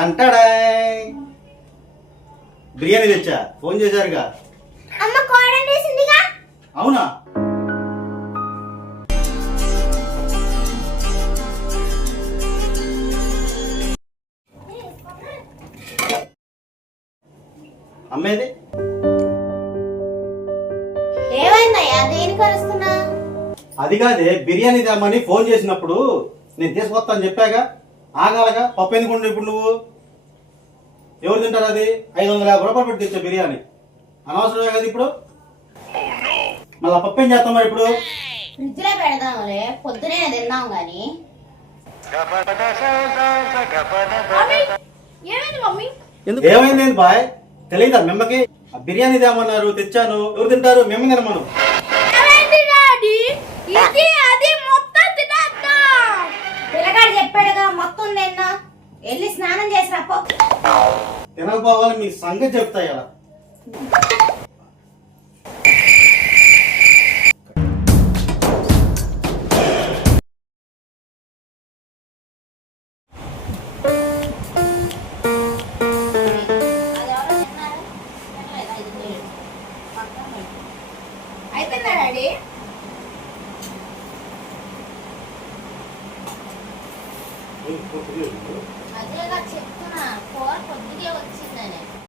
టంటడా బిర్యానీ తెచ్చా, ఫోన్ చేశారుగా. అమ్మ కోడలు చేసిందిగా. అవునా? అమ్మేది ఏమైందయ్యా, దేనికి అరుస్తున్నా? అది కాదే, బిర్యానీ తెమ్మని ఫోన్ చేసినప్పుడు నేను తీసుకొస్తా అని చెప్పాగా, ఆగాలగా. పప్పు ఎందుకు ఉండు ఇప్పుడు నువ్వు? ఎవరు తింటారు అది? 550 రూపాయలు పెట్టి తెచ్చా బిర్యానీ, అనవసరమే కదా ఇప్పుడు. మళ్ళీ పప్పు ఏం చేస్తాం మరి ఇప్పుడు? ఫ్రిడ్జ్ లో పెడదాంలే, పొద్దునే తిన్నాం గాని. ఏమైంది బాయ్? తెలియదా మిమ్మకి? ఆ బిర్యానీ తేమన్నారు, తెచ్చాను. ఎవరు తింటారు? మేము తినమను. పిల్లగాడు చెప్పాడుగా మొత్తం తిన్నా. వెళ్ళి స్నానం చేసి రాపో. తినకపోవాలి మీ సంగతి చెప్తా ఇలా. అయిపోయిందా డాడీ? అదేగా చెప్తున్నా, కూర కొద్దిగా వచ్చిందని.